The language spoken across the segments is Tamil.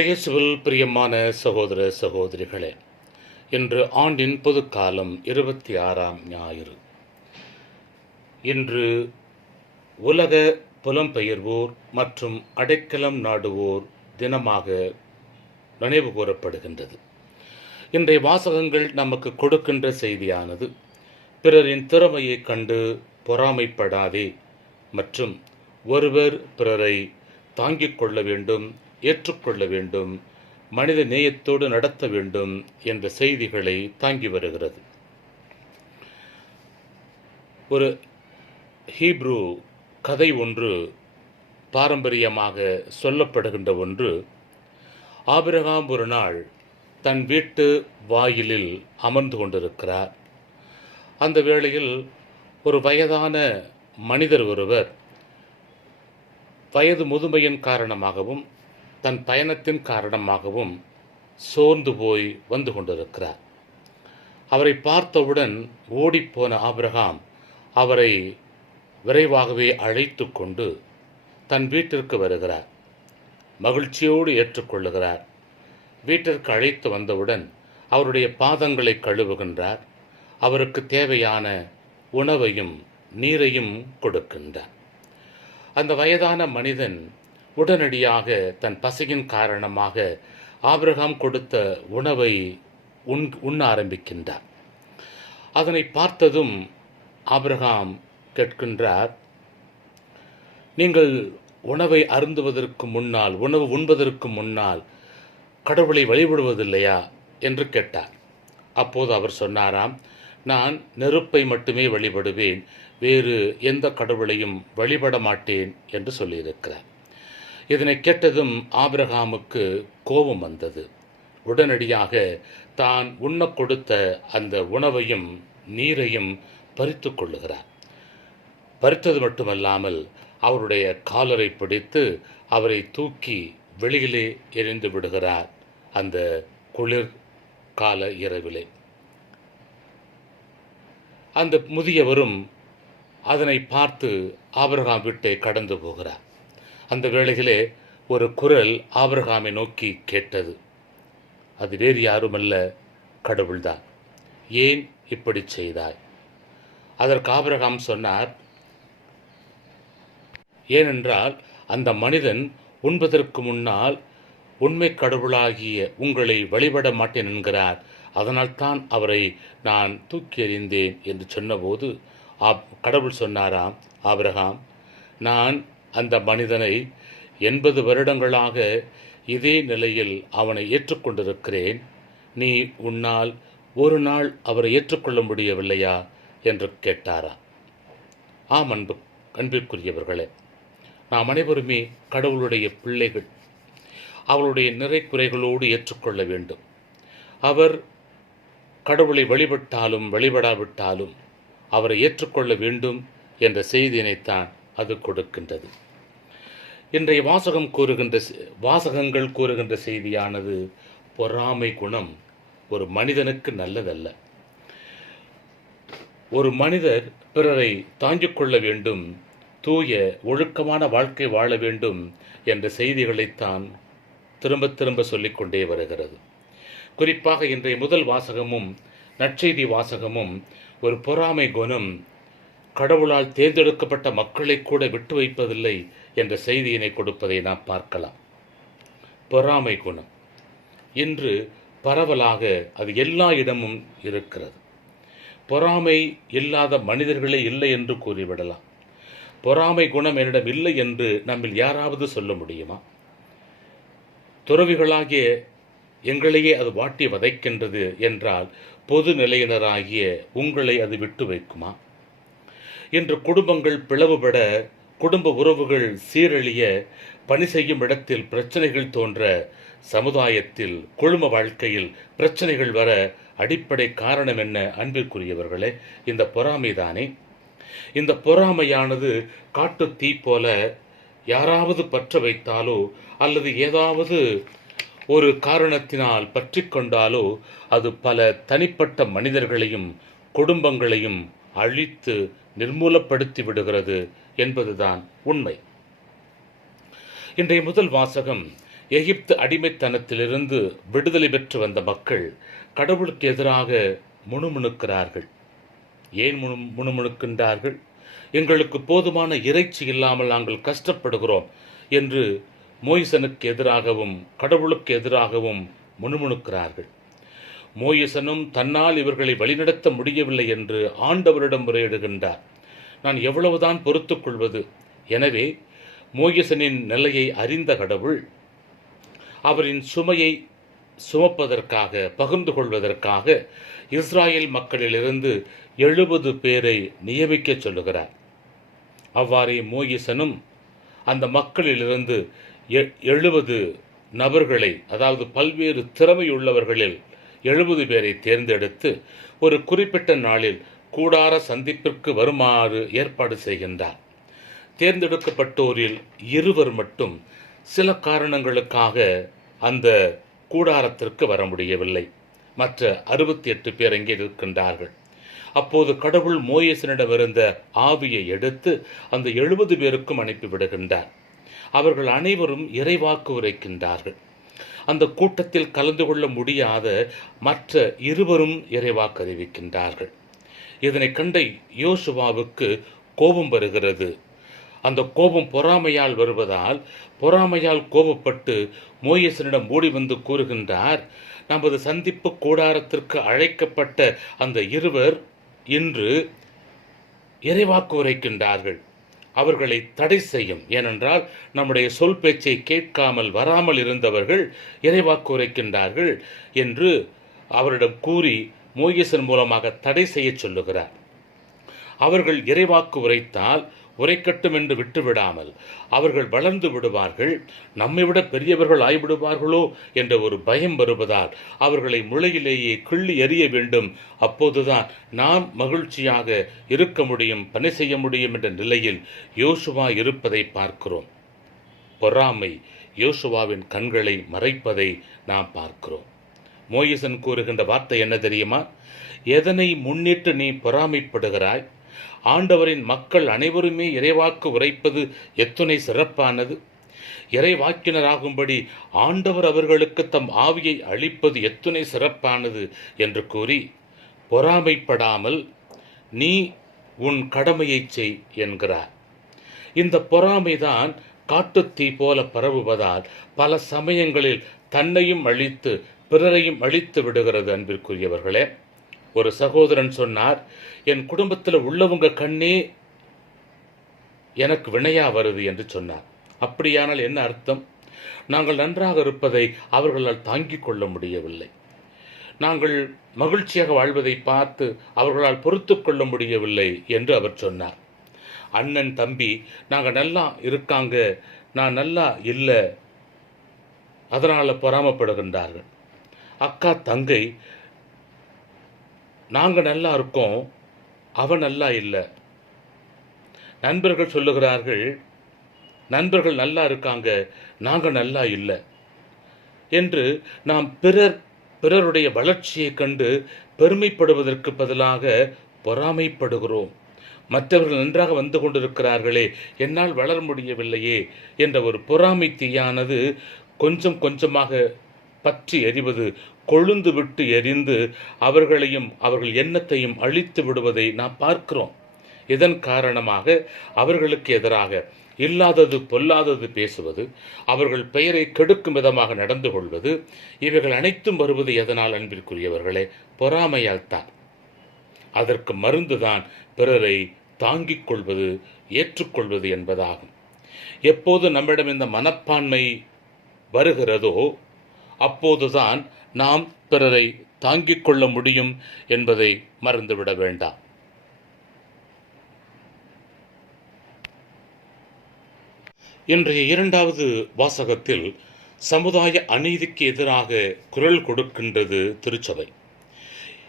இயேசுவில் பிரியமான சகோதர சகோதரிகளே இன்று ஆண்டின் பொதுக்காலம் இருபத்தி ஆறாம் ஞாயிறு. இன்று உலக புலம்பெயர்வோர் மற்றும் அடைக்கலம் நாடுவோர் தினமாக நினைவு கூறப்படுகின்றது. இன்றைய வாசகங்கள் நமக்கு கொடுக்கின்ற செய்தியானது பிறரின் திறமையைக் கண்டு பொறாமைப்படாதே மற்றும் ஒருவர் பிறரை தாங்கிக் கொள்ள வேண்டும் ஏற்றுக்கொள்ள வேண்டும் மனித நேயத்தோடு நடத்த வேண்டும் என்ற செய்திகளை தாங்கி வருகிறது. ஒரு ஹீப்ரு கதை ஒன்று பாரம்பரியமாக சொல்லப்படுகின்ற ஒன்று ஆபிரகாம் ஒரு நாள் தன் வீட்டு வாயிலில் அமர்ந்து கொண்டிருக்கிறார். அந்த வேளையில் ஒரு வயதான மனிதர் ஒருவர் வயது முதுமையின் காரணமாகவும் தன் பயணத்தின் காரணமாகவும் சோர்ந்து போய் வந்து கொண்டிருக்கிறார். அவரை பார்த்தவுடன் ஓடிப்போன ஆபிரகாம் அவரை விரைவாகவே அழைத்து கொண்டு தன் வீட்டிற்கு வருகிறார். மகிழ்ச்சியோடு ஏற்றுக்கொள்ளுகிறார். வீட்டிற்கு அழைத்து வந்தவுடன் அவருடைய பாதங்களை கழுவுகின்றார். அவருக்கு தேவையான உணவையும் நீரையும் கொடுக்கின்றார். அந்த வயதான மனிதன் உடனடியாக தன் பசியின் காரணமாக ஆபிரகாம் கொடுத்த உணவை உண் உண்ண ஆரம்பிக்கின்றார். அதனை பார்த்ததும் ஆபிரகாம் கேட்கின்றார் நீங்கள் உணவை அருந்துவதற்கு முன்னால் உணவு உண்பதற்கு முன்னால் கடவுளை வழிபடுவதில்லையா? என்று கேட்டார். அப்போது அவர் சொன்னாராம் நான் நெருப்பை மட்டுமே வழிபடுவேன் வேறு எந்த கடவுளையும் வழிபட மாட்டேன் என்று சொல்லியிருக்கிறார். இதனை கேட்டதும் ஆபிரகாமுக்கு கோபம் வந்தது. உடனடியாக தான் உண்ண கொடுத்த அந்த உணவையும் நீரையும் பறித்து கொள்ளுகிறார். பறித்தது மட்டுமல்லாமல் அவருடைய காலரை பிடித்து அவரை தூக்கி வெளியிலே எரிந்து விடுகிறார் அந்த குளிர் கால இரவிலே. அந்த முதியவரும் அதனை பார்த்து ஆபிரகாம் விட்டே கடந்து போகிறார். அந்த வேளையிலே ஒரு குரல் ஆபிரகாமை நோக்கி கேட்டது. அது வேறு யாருமல்ல கடவுள்தான். ஏன் இப்படி செய்தாய்? அதற்கு ஆபிரகாம் சொன்னார் ஏனென்றால் அந்த மனிதன் உண்பதற்கு முன்னால் உண்மை கடவுளாகிய உங்களை வழிபட மாட்டேன் என்கிறார். அதனால்தான் அவரை நான் தூக்கி எறிந்தேன் என்று சொன்னபோது ஆப் கடவுள் சொன்னாராம் ஆபிரகாம் நான் அந்த மனிதனை எண்பது வருடங்களாக இதே நிலையில் அவனை ஏற்றுக்கொண்டிருக்கிறேன். நீ உன்னால் ஒரு நாள் அவரை ஏற்றுக்கொள்ள முடியவில்லையா? என்று கேட்டாரா? ஆம் அன்பு அன்பிற்குரியவர்களே நாம் அனைவருமே கடவுளுடைய பிள்ளைகள். அவளுடைய நிறை குறைகளோடு ஏற்றுக்கொள்ள வேண்டும். அவர் கடவுளை வழிபட்டாலும் வழிபடாவிட்டாலும் அவரை ஏற்றுக்கொள்ள வேண்டும் என்ற செய்தியினைத்தான் அது கொடுக்கின்றது. இன்றைய வாசகம் கூறுகின்ற வாசகங்கள் கூறுகின்ற செய்தியானது பொறாமை குணம் ஒரு மனிதனுக்கு நல்லதல்ல. ஒரு மனிதர் பிறரை தாங்கிக் கொள்ள வேண்டும் தூய ஒழுக்கமான வாழ்க்கை வாழ வேண்டும் என்ற செய்திகளைத்தான் திரும்ப திரும்ப சொல்லிக்கொண்டே வருகிறது. குறிப்பாக இன்றைய முதல் வாசகமும் நற்செய்தி வாசகமும் ஒரு பொறாமை குணம் கடவுளால் தேர்ந்தெடுக்கப்பட்ட மக்களை கூட விட்டு வைப்பதில்லை என்ற செய்தியினை கொடுப்பதை நாம் பார்க்கலாம். பொறாமை குணம். இன்று பரவலாக அது எல்லா இடமும் இருக்கிறது. பொறாமை இல்லாத மனிதர்களே இல்லை என்று கூறிவிடலாம். பொறாமை குணம் என்னிடம் இல்லை என்று நம்மில் யாராவது சொல்ல முடியுமா? துறவிகளாகிய எங்களையே அது வாட்டி வதைக்கின்றது என்றால் பொது நிலையினராகிய உங்களை அது விட்டு வைக்குமா? இன்று குடும்பங்கள் பிளவுபட குடும்ப உறவுகள் சீரழிய பணி செய்யும் இடத்தில் பிரச்சனைகள் தோன்ற சமுதாயத்தில் குழும வாழ்க்கையில் பிரச்சனைகள் வர அடிப்படை காரணம் என்ன அன்பிற்குரியவர்களே இந்த பொறாமைதானே? இந்த பொறாமையானது காட்டு தீ போல யாராவது பற்ற வைத்தாலோ அல்லது ஏதாவது ஒரு காரணத்தினால் பற்றி கொண்டாலோ அது பல தனிப்பட்ட மனிதர்களையும் குடும்பங்களையும் அழித்து நிர்மூலப்படுத்தி விடுகிறது என்பதுதான் உண்மை. இன்றைய முதல் வாசகம் எகிப்து அடிமைத்தனத்திலிருந்து விடுதலை பெற்று வந்த மக்கள் கடவுளுக்கு எதிராக முணுமுணுக்கிறார்கள். ஏன் முணு முணுமுணுக்கின்றார்கள்? எங்களுக்கு போதுமான இறைச்சி இல்லாமல் நாங்கள் கஷ்டப்படுகிறோம் என்று மோயிசனுக்கு எதிராகவும் கடவுளுக்கு எதிராகவும் முணுமுணுக்கிறார்கள். மோயிசனும் தன்னால் இவர்களை வழிநடத்த முடியவில்லை என்று ஆண்டவரிடம் முறையிடுகின்றார். நான் எவ்வளவுதான் பொறுத்துக் கொள்வது? எனவே மோயசனின் நிலையை அறிந்த கடவுள் அவரின் சுமையை சுமப்பதற்காக பகிர்ந்து கொள்வதற்காக இஸ்ராயேல் மக்களிலிருந்து எழுபது பேரை நியமிக்கச் சொல்லுகிறார். அவ்வாறே மோயிசனும் அந்த மக்களிலிருந்து எ- எழுபது நபர்களை அதாவது பல்வேறு திறமையுள்ளவர்களில் எழுபது பேரை தேர்ந்தெடுத்து ஒரு குறிப்பிட்ட நாளில் கூடார சந்திப்பிற்கு வருமாறு ஏற்பாடு செய்கின்றார். தேர்ந்தெடுக்கப்பட்டோரில் இருவர் மட்டும் சில காரணங்களுக்காக அந்த கூடாரத்திற்கு வர முடியவில்லை. மற்ற அறுபத்தி எட்டு பேர் அங்கே இருக்கின்றார்கள். அப்போது கடவுள் மோயேசனிடமிருந்த ஆவியை எடுத்து அந்த எழுபது பேருக்கும் அனுப்பிவிடுகின்றார். அவர்கள் அனைவரும் இறைவாக்கு உரைக்கின்றார்கள். அந்த கூட்டத்தில் கலந்து கொள்ள முடியாத மற்ற இருவரும் இறைவாக்கு அறிவிக்கின்றார்கள் இதனை கண்ட யோசுவாவுக்கு கோபம் வருகிறது. அந்த கோபம் பொறாமையால் வருவதால் பொறாமையால் கோபப்பட்டு மோயசனிடம் ஓடி வந்து கூறுகின்றார் நமது சந்திப்பு கூடாரத்திற்கு அழைக்கப்பட்ட அந்த இருவர் இன்று இறைவாக்கு உரைக்கின்றார்கள். அவர்களை தடை செய்யும். ஏனென்றால் நம்முடைய சொல் பேச்சை கேட்காமல் வராமல் இருந்தவர்கள் இறைவாக்கு உரைக்கின்றார்கள் என்று அவரிடம் கூறி மோகேசன் மூலமாக தடை செய்யச் சொல்லுகிறார். அவர்கள் இறைவாக்கு உரைத்தால் உரைக்கட்டும் என்று விட்டுவிடாமல் அவர்கள் வளர்ந்து விடுவார்கள். நம்மை விட பெரியவர்கள் ஆய்விடுவார்களோ என்ற ஒரு பயம் வருவதால் அவர்களை முளையிலேயே கிள்ளி எறிய வேண்டும். அப்போதுதான் நாம் மகிழ்ச்சியாக இருக்க முடியும் பணி செய்ய முடியும் என்ற நிலையில் யோசுவா இருப்பதை பார்க்கிறோம். பொறாமை யோசுவாவின் கண்களை மறைப்பதை நாம் பார்க்கிறோம். மோயிசன் கூறுகின்ற வார்த்தை என்ன தெரியுமா? எதனை முன்னிட்டு நீ பொறாமைப்படுகிறாய்? ஆண்டவரின் மக்கள் அனைவருமே இறைவாக்கு உரைப்பது எத்துணை சிறப்பானது. இறைவாக்கினராகும்படி ஆண்டவர் அவர்களுக்கு தம் ஆவியை அளிப்பது எத்துணை சிறப்பானது என்று கூறி பொறாமைப்படாமல் நீ உன் கடமையைச் செய் என்கிறார். இந்த பொறாமைதான் காட்டுத்தீ போல பரவுவதால் பல சமயங்களில் தன்னையும் அழித்து பிறரையும் அழித்து விடுகிறது அன்பிற்குரியவர்களே. ஒரு சகோதரன் சொன்னார் என் குடும்பத்தில் உள்ளவங்க கண்ணே எனக்கு வினையா வருது என்று சொன்னார். அப்படியானால் என்ன அர்த்தம்? நாங்கள் நன்றாக இருப்பதை அவர்களால் தாங்கிக் கொள்ள முடியவில்லை. நாங்கள் மகிழ்ச்சியாக வாழ்வதை பார்த்து அவர்களால் பொறுத்து கொள்ள முடியவில்லை என்று அவர் சொன்னார். அண்ணன் தம்பி நாங்கள் நல்லா இருக்காங்க. நான் நல்லா இல்லை. அதனால் பொறாமப்படுகின்றார்கள். அக்கா தங்கை நாங்கள் நல்லா இருக்கோம் அவன் நல்லா இல்லை. நண்பர்கள் சொல்லுகிறார்கள் நண்பர்கள் நல்லா இருக்காங்க நாங்கள் நல்லா இல்லை. என்று நாம் பிறர் பிறருடைய வளர்ச்சியை கண்டு பெருமைப்படுவதற்கு பதிலாக பொறாமைப்படுகிறோம். மற்றவர்கள் நன்றாக வந்து கொண்டிருக்கிறார்களே என்னால் வளர முடியவில்லையே என்ற ஒரு பொறாமை தீயானது கொஞ்சம் கொஞ்சமாக பற்றி எறிவது கொழுந்து விட்டு எரிந்து அவர்களையும் அவர்கள் எண்ணத்தையும் அழித்து விடுவதை நாம் பார்க்கிறோம். இதன் காரணமாக அவர்களுக்கு எதிராக இல்லாதது பொல்லாதது பேசுவது அவர்கள் பெயரை கெடுக்கும் விதமாக நடந்து கொள்வது இவைகள் அனைத்தும் வருவது எதனால் அன்பிற்குரியவர்களே? பொறாமையால் தான். அதற்கு மருந்துதான் பிறரை தாங்கிக் கொள்வது ஏற்றுக்கொள்வது என்பதாகும். எப்போது நம்மிடம் இந்த மனப்பான்மை வருகிறதோ அப்போதுதான் நாம் பிறரை தாங்கிக் கொள்ள முடியும் என்பதை மறந்துவிட வேண்டாம். இன்றைய இரண்டாவது வாசகத்தில் சமுதாய அநீதிக்கு எதிராக குரல் கொடுக்கின்றது திருச்சபை.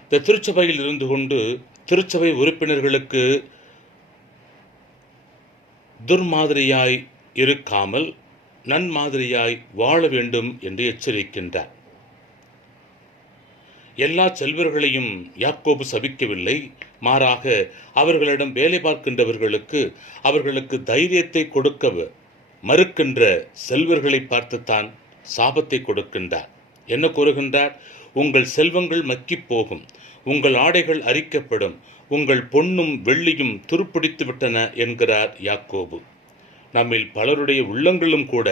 இந்த திருச்சபையில் இருந்து கொண்டு திருச்சபை உறுப்பினர்களுக்கு துர்மாதிரியாய் இருக்காமல் நன்மாதிரியாய் வாழ வேண்டும் என்று எச்சரிக்கின்றார். எல்லா செல்வர்களையும் யாக்கோபு சபிக்கவில்லை. மாறாக அவர்களிடம் வேலை பார்க்கின்றவர்களுக்கு அவர்களுக்கு தைரியத்தை கொடுக்க மறுக்கின்ற செல்வர்களை பார்த்துத்தான் சாபத்தை கொடுக்கின்றார். என்ன கூறுகின்றார்? உங்கள் செல்வங்கள் மக்கிப் போகும் உங்கள் ஆடைகள் அரிக்கப்படும் உங்கள் பொன்னும் வெள்ளியும் துருப்பிடித்து விட்டன என்கிறார் யாக்கோபு. நம்மில் பலருடைய உள்ளங்களும் கூட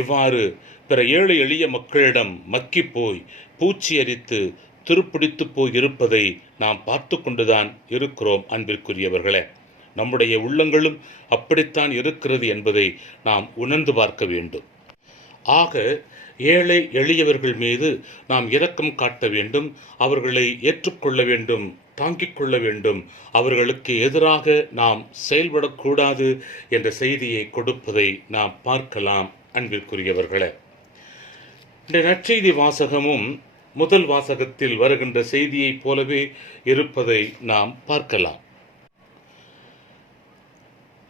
இவ்வாறு பிற ஏழை எளிய மக்களிடம் மக்கிப்போய் பூச்சி அரித்து திருப்பிடித்து போயிருப்பதை நாம் பார்த்து கொண்டுதான் இருக்கிறோம் அன்பிற்குரியவர்களே. நம்முடைய உள்ளங்களும் அப்படித்தான் இருக்கிறது என்பதை நாம் உணர்ந்து பார்க்க வேண்டும். ஆக ஏழை எளியவர்கள் மீது நாம் இரக்கம் காட்ட வேண்டும் அவர்களை ஏற்றுக்கொள்ள வேண்டும் தாங்கிக் கொள்ள வேண்டும். அவர்களுக்கு எதிராக நாம் செயல்படக்கூடாது என்ற செய்தியை கொடுப்பதை நாம் பார்க்கலாம் அன்பிற்குரியவர்களே. இந்த நற்செய்தி வாசகமும் முதல் வாசகத்தில் வருகின்ற செய்தியைப் போலவே இருப்பதை நாம் பார்க்கலாம்.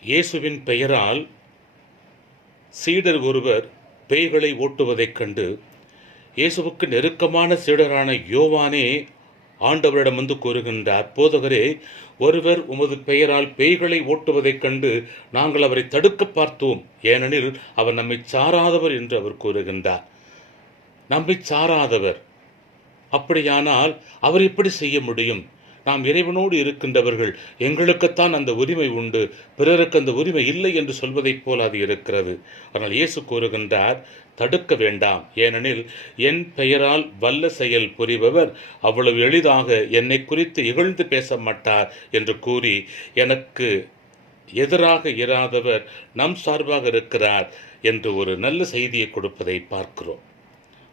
இயேசுவின் பெயரால் சீடர் ஒருவர் பேய்களை ஓட்டுவதைக் கண்டு இயேசுவுக்கு நெருக்கமான சீடரான யோவானே ஆண்டவரிடம் வந்து கூறுகின்றார் போதகரே ஒருவர் உமது பெயரால் பேய்களை ஓட்டுவதைக் கண்டு நாங்கள் அவரை தடுக்க பார்த்தோம். ஏனெனில் அவர் நம்மை சாராதவர் என்று அவர் கூறுகின்றார். நம்மை சாராதவர் அப்படியானால் அவர் எப்படி செய்ய முடியும்? நாம் இறைவனோடு இருக்கின்றவர்கள் எங்களுக்குத்தான் அந்த உரிமை உண்டு. பிறருக்கு அந்த உரிமை இல்லை என்று சொல்வதைப் போல அது இருக்கிறது. ஆனால் இயேசு கூறுகின்றார் தடுக்க வேண்டாம். ஏனெனில் என் பெயரால் வல்ல செயல் புரிபவர் அவ்வளவு எளிதாக என்னை குறித்து இகழ்ந்து பேச மாட்டார் என்று கூறி எனக்கு எதிராக இராதவர் நம் சார்பாக இருக்கிறார் என்று ஒரு நல்ல செய்தியை கொடுப்பதை பார்க்கிறோம்.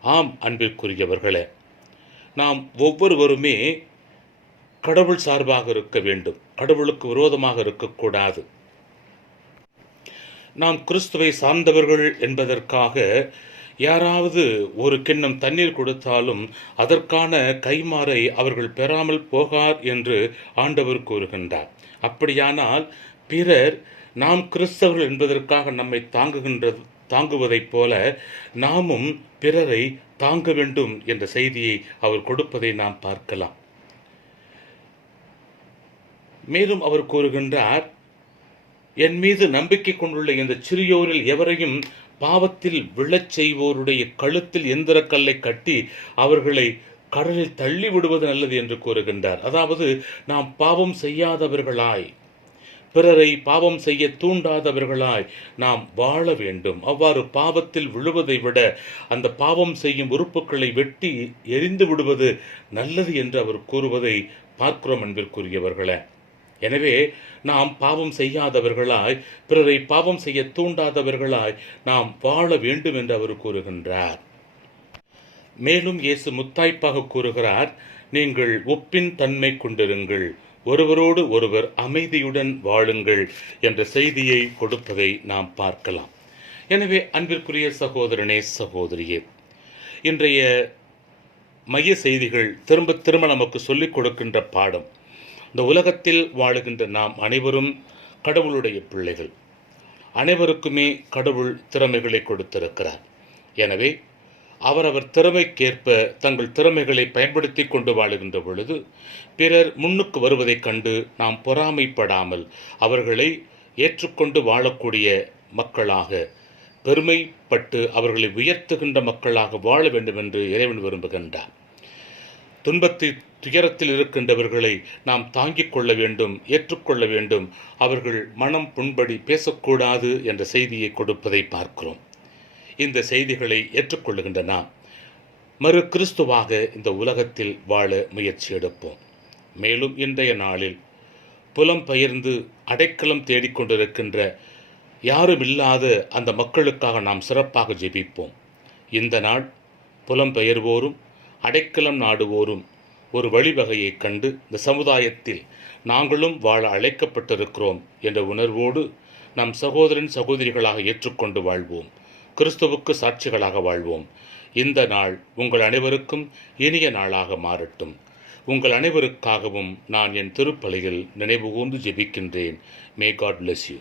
ஆம் அன்பிற்குரியவர்களே நாம் ஒவ்வொருவருமே கடவுள் சார்பாக இருக்க வேண்டும். கடவுளுக்கு விரோதமாக இருக்கக்கூடாது. நாம் கிறிஸ்துவை சார்ந்தவர்கள் என்பதற்காக யாராவது ஒரு கிண்ணம் தண்ணீர் கொடுத்தாலும் அதற்கான கைமாறை அவர்கள் பெறாமல் போகார் என்று ஆண்டவர் கூறுகின்றார். அப்படியானால் பிறர் நாம் கிறிஸ்தவர்கள் என்பதற்காக நம்மை தாங்குகின்றது தாங்குவதைப் போல நாமும் பிறரை தாங்க வேண்டும் என்ற செய்தியை அவர் கொடுப்பதை நாம் பார்க்கலாம். மேலும் அவர் கூறுகின்றார் என் மீது நம்பிக்கை கொண்டுள்ள இந்த சிறியோரில் எவரையும் பாவத்தில் விழச் செய்வோருடைய கழுத்தில் எந்திரக்கல்லை கட்டி அவர்களை கடலில் தள்ளி விடுவது நல்லது என்று கூறுகின்றார். அதாவது நாம் பாவம் செய்யாதவர்களாய் பிறரை பாவம் செய்ய தூண்டாதவர்களாய் நாம் வாழ வேண்டும். அவ்வாறு பாவத்தில் விழுவதை விட அந்த பாவம் செய்யும் உறுப்புகளை வெட்டி எரிந்து விடுவது நல்லது என்று அவர் கூறுவதை பார்க்கிறோம் அன்பிற்குரியவர்களே. எனவே நாம் பாவம் செய்யாதவர்களாய் பிறரை பாவம் செய்ய தூண்டாதவர்களாய் நாம் வாழ வேண்டும் என்று அவர் கூறுகின்றார். மேலும் இயேசு முத்தாய்ப்பாக கூறுகிறார் நீங்கள் ஒப்பின் தன்மை கொண்டிருங்கள். ஒருவரோடு ஒருவர் அமைதியுடன் வாழுங்கள் என்ற செய்தியை கொடுப்பதை நாம் பார்க்கலாம். எனவே அன்பிற்குரிய சகோதரனே சகோதரியே இன்றைய மைய செய்திகள் திரும்ப திரும்ப நமக்கு சொல்லிக் கொடுக்கின்ற பாடம். இந்த உலகத்தில் வாழுகின்ற நாம் அனைவரும் கடவுளுடைய பிள்ளைகள். அனைவருக்குமே கடவுள் திறமைகளை கொடுத்திருக்கிறார். எனவே அவரவர் திறமைக்கேற்ப தங்கள் திறமைகளை பயன்படுத்தி கொண்டு வாழுகின்ற பொழுது பிறர் முன்னுக்கு வருவதைக் கண்டு நாம் பொறாமைப்படாமல் அவர்களை ஏற்றுக்கொண்டு வாழக்கூடிய மக்களாக பெருமைப்பட்டு அவர்களை உயர்த்துகின்ற மக்களாக வாழ வேண்டும் என்று இறைவன் விரும்புகின்றார். துன்பத்தை துயரத்தில் இருக்கின்றவர்களை நாம் தாங்கிக் கொள்ள வேண்டும் ஏற்றுக்கொள்ள வேண்டும். அவர்கள் மனம் புண்படி பேசக்கூடாது என்ற செய்தியை கொடுப்பதை பார்க்கிறோம். இந்த செய்திகளை ஏற்றுக்கொள்ளுகின்ற நாம் மறு கிறிஸ்துவாக இந்த உலகத்தில் வாழ முயற்சி எடுப்போம். மேலும் இன்றைய நாளில் புலம்பெயர்ந்து அடைக்கலம் தேடிக்கொண்டிருக்கின்ற யாரும் இல்லாத அந்த மக்களுக்காக நாம் சிறப்பாக ஜெபிப்போம். இந்த நாள் புலம்பெயர்வோரும் அடைக்கலம் நாடுவோரும் ஒரு வழிவகையைக் கண்டு இந்த சமுதாயத்தில் நாங்களும் வாழ அழைக்கப்பட்டிருக்கிறோம் என்ற உணர்வோடு நம் சகோதரன் சகோதரிகளாக ஏற்றுக்கொண்டு வாழ்வோம். கிறிஸ்துவுக்கு சாட்சிகளாக வாழ்வோம். இந்த நாள் உங்கள் அனைவருக்கும் இனிய நாளாக மாறட்டும். உங்கள் அனைவருக்காகவும் நான் என் திருப்பலியில் நினைவுகூர்ந்து ஜெபிக்கின்றேன். May God bless you